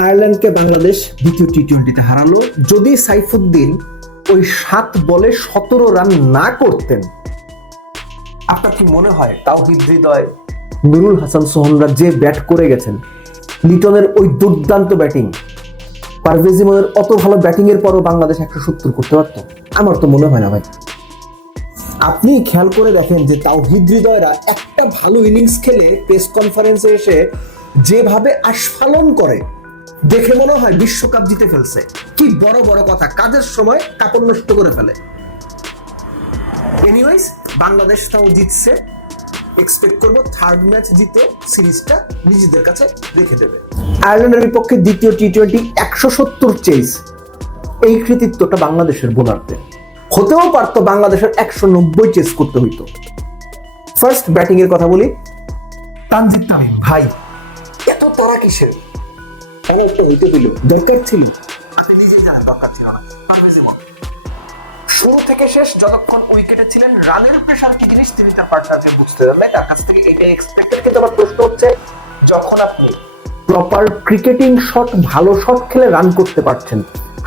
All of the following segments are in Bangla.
আয়ারল্যান্ডকে বাংলাদেশ দ্বিতীয় টি-20তে হারালো। যদি সাইফুদ্দিন ওই 7 বলে 17 রান না করতেন, আপনার কি মনে হয় তাওহিদ হৃদয়, নুরুল হাসান সোহানরা যে ব্যাট করে গেছেন, লিটনের ওই দুর্দান্ত ব্যাটিং, পারভেজ ইমনের অত ভালো ব্যাটিং এর পরও বাংলাদেশ 170 করতে পারতো? আমার তো মনে হয় না ভাই। আপনি খেয়াল করে দেখেন যে তাওহিদ হৃদয়রা একটা ভালো ইনিংস খেলে প্রেস কনফারেন্সে এসে যেভাবে আস্ফালন করে, দেখে মনে হয় বিশ্বকাপ জিতে ফেলছে। কি বড় বড় কথা, কাজের সময় কাপড় নষ্ট করে ফেলে। এনিওয়েজ, বাংলাদেশ তাও জিতছে। এক্সপেক্ট করবো থার্ড ম্যাচ জিতে সিরিজটা নিজেদের কাছে রেখে দেবে। আয়ারল্যান্ডের বিপক্ষে দ্বিতীয় টি-20 170 চেজ, এই কৃতিত্বটা বাংলাদেশের বোলারদের। হতেও পারতো বাংলাদেশের 190 চেস করতে হইতো। ফার্স্ট ব্যাটিং এর কথা বলি, তানজিদ তামিম ভাই, এত তারা কিসের? দরকার ছিল, আপনি নিজে জানেন দরকার ছিল না। শুরু থেকে শেষ যতক্ষণ উইকেটে ছিলেন, রানের প্রেসার কি জিনিস তিনি তার পার্টনারকে বুঝতে দেন নাই, তার কাছ থেকে এটাই এক্সপেক্টেড। কিন্তু আমার প্রশ্ন হচ্ছে, যখন আপনি প্রপার ক্রিকেটিং শট, ভালো শট খেলে রান করতে পারছেন,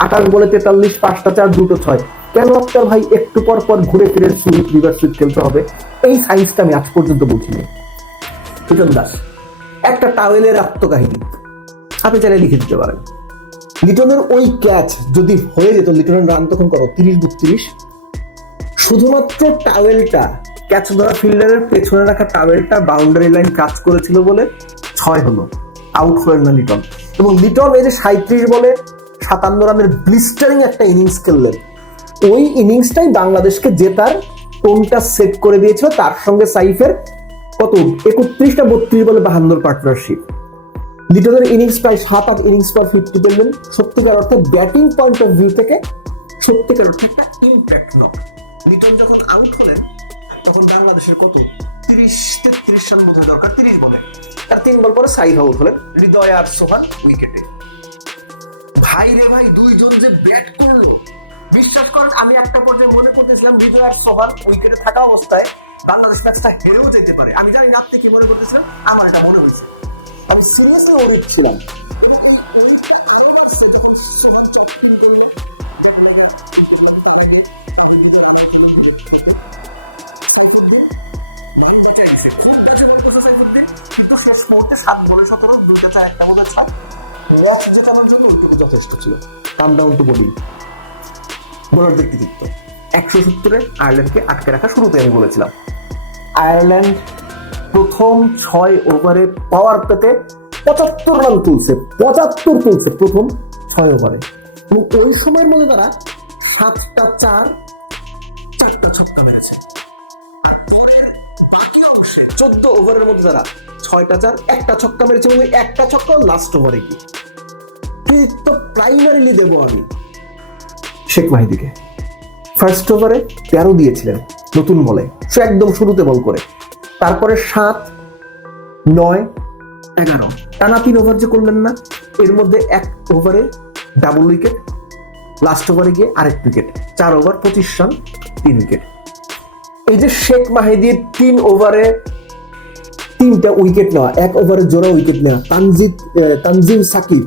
28 বলে 43, 5টা 4, 2টো 6, কেন আপনার ভাই একটু পর পর ঘুরে ফিরে সুইপ, রিভার্স সুইপ খেলতে হবে? এই সাইন্সটা আমি আজ পর্যন্ত বুঝিনি। লিটন দাস একটা টাওয়েলের আত্মকাহিনী আপনি চাইলে লিখে দিতে পারেন। লিটনের ওই ক্যাচ যদি হয়ে যেত, লিটনের রান তখন করো 30-32, শুধুমাত্র টাওয়েলটা, ক্যাচ ধরা ফিল্ডারের পেছনে রাখা টাওয়েলটা বাউন্ডারি লাইন কাজ করেছিল বলে 6 হলো, আউট হলেন না লিটন। এবং লিটন এই যে 37 বলে 57 রানের ব্লিস্টারিং একটা ইনিংস খেললেন, ওই ইনিংসটাই বাংলাদেশকে জেতার টোনটা সেট করে দিয়েছিল। তার সঙ্গে সাইফের কত 31 না 32 বলে 52 পার্টনারশিপ। লিটনের ইনিংস প্রায় 7-8 ইনিংস পর 50 পেলেন। সত্যিকার অর্থে ব্যাটিং পয়েন্ট অফ ভিউ থেকে সত্যিকার অর্থে একটা ইম্প্যাক্ট নক। লিটন যখন আউট হলেন, তখন বাংলাদেশের কত 30-33 রান বোধ হয় দরকার 30 বলে, আর 3 বল পরে সাইফ আউট হলেন, হৃদয় আর সোহান উইকেটে। ভাই রে ভাই, দুইজন যে ব্যাট করলো, বিশ্বাস করেন আমি একটা পর্যায়ে মনে করতেছিলাম হৃদয় আর সোহান উইকেটে থাকা অবস্থায় বাংলাদেশ ম্যাচটা হেরেও যেতে পারে। আমি জানি না আপনি কি মনে করতেছিলেন, আমার এটা মনে হয়েছে। আমি সিরিয়াসলি ওরিড ছিলাম। কিন্তু শেষ মুহূর্তে 7 বলে 17, 2টা 4, একটা বোধ হয় 6 ম্যাচ জেতানোর জন্য ওইটুকু যথেষ্ট ছিল। কাম ডাউন টু বোলিং, বোলারদের কৃতিত্ব। 170-এ আয়ারল্যান্ডকে আটকে রাখা শুরুতে আমি বলেছিলাম। আয়ারল্যান্ড প্রথম 6 ওভারে পাওয়ার পেতে 75 রান তুলছে, 75 তুলছে প্রথম 6 ওভারে। এবং ওই সময়ের মধ্যে তারা 7টা 4, 4টা ছক্কা মেরেছে। 14 ওভারের মধ্যে তারা 6টা 4, একটা ছক্কা মেরেছে, এবং একটা ছক্কা লাস্ট ওভারে গিয়ে। কৃতিত্ব প্রাইমারিলি দেবো আমি শেখ মাহিদিকে। ফার্স্ট ওভারে 13 দিয়েছিলেন নতুন বলে, সে একদম শুরুতে বল করে। তারপরে 7, 9, 11 টানা 3 ওভার যে করলেন না, এর মধ্যে 1 ওভারে ডাবল উইকেট, লাস্ট ওভারে গিয়ে আরেক উইকেট, 4 ওভার 25 রান 3 উইকেট। এই যে শেখ মাহিদির 3 ওভারে 3টা উইকেট নেওয়া, 1 ওভারে জোড়া উইকেট নেওয়া, তানজিম সাকিব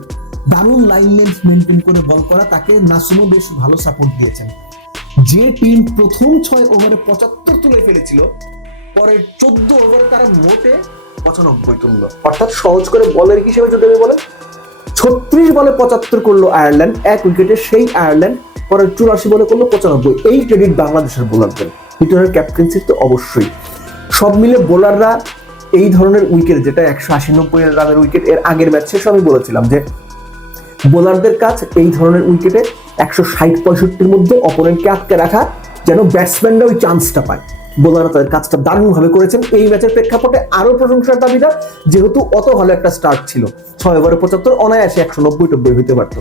দারুণ লাইন লেন্থ মেনটেন করে বল করা, তাকে নাসুমও বেশ ভালো সাপোর্ট দিয়েছেন। যে টিম প্রথম 6 ওভারে 75 তুলে ফেলেছিল, পরের 14 ওভারে তারা মোটে 95 তুলল। অর্থাৎ সহজ করে বলের হিসেবে যদি আমি বলেন, 36 বলে 75 করলো আয়ারল্যান্ড 1 উইকেটে। সেই আয়ারল্যান্ড পরের 84 বলে করলো 95। এই ক্রেডিট বাংলাদেশের বোলারদের। লিটনের ক্যাপ্টেন্সির তো অবশ্যই। সব মিলে বোলাররা এই ধরনের উইকেট, যেটা 180-90 রানের উইকেট, এর আগের ম্যাচ শেষে আমি বলেছিলাম যে বোলারদের কাজ এই ধরনের উইকেটে 160-65-র মধ্যে অপোনেন্টকে আটকে রাখা, যেন ব্যাটসম্যানরা ওই চান্সটা পায়। বোলাররা তাদের কাজটা দারুণভাবে করেছেন। এই ম্যাচের প্রেক্ষাপটে আরো প্রশংসার দাবিদার, যেহেতু অত ভালো একটা স্টার্ট ছিল। 6 ওভারে 75, অনায়াসে 190-90 হইতে পারতো।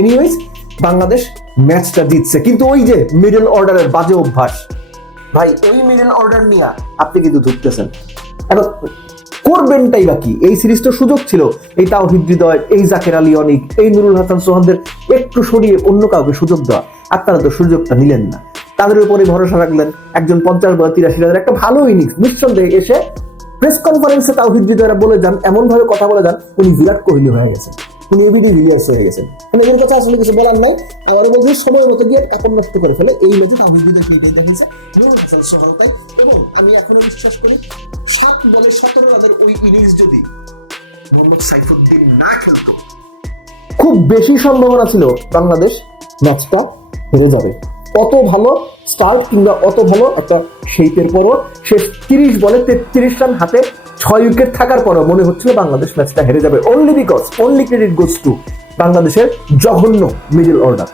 এনিওয়েজ, বাংলাদেশ ম্যাচটা জিতছে। কিন্তু ওই যে মিডল অর্ডারের বাজে অভ্যাস, ভাই ওই মিডল অর্ডার নিয়ে আপনি কিন্তু ধুকতেছেন। এখন করবেনটাই বাকি। এই সিরিজটা সুযোগ ছিল এই তাওহিদ হৃদয়, এই জাকের আলী অনিক, এই নুরুল হাসান সোহানদের একটু সরিয়ে অন্য কাউকে সুযোগ দেওয়া। আপনারা তো সুযোগটা নিলেন না, তাদের উপরে ভরসা রাখলেন। একজন 50 বা 83 রানের একটা ভালো ইনিংস নিঃসন্দেহে এসে প্রেস কনফারেন্সে তাওহিদ হৃদয়রা বলে যান, এমন ভাবে কথা বলে যান উনি বিরাট কোহলি হয়ে গেছেন। উনি এবিডি ভিলিয়ার্স হয়ে গেছেন। মানে এর কথা আসলে কিছু বলার নাই। আমার বলছি সময় মতো গিয়ে কাপড় নষ্ট করে ফেলে এই ম্যাচে তাওহিদুদ্দিন ক্রিকেট দেখেছে নুরুল হাসান সোহাল তাই। এবং আমি এখনো বিশ্বাস করি 7 বলে 17 রানের ওই ইনিংস যদি মোহাম্মদ সাইফুদ্দিন না খেলতো, খুব বেশি সম্ভাবনা ছিল বাংলাদেশ ম্যাচটা হেরে যাবে। অত ভালো স্টার্ট কিংবা অত ভালো একটা শেপের পরও শেষ 30 বলে 33 রান হাতে 6 উইকেট থাকার পরও মনে হচ্ছিল বাংলাদেশ ম্যাচটা হেরে যাবে। অনলি ক্রেডিট গোস টু বাংলাদেশের জঘন্য মিডল অর্ডার।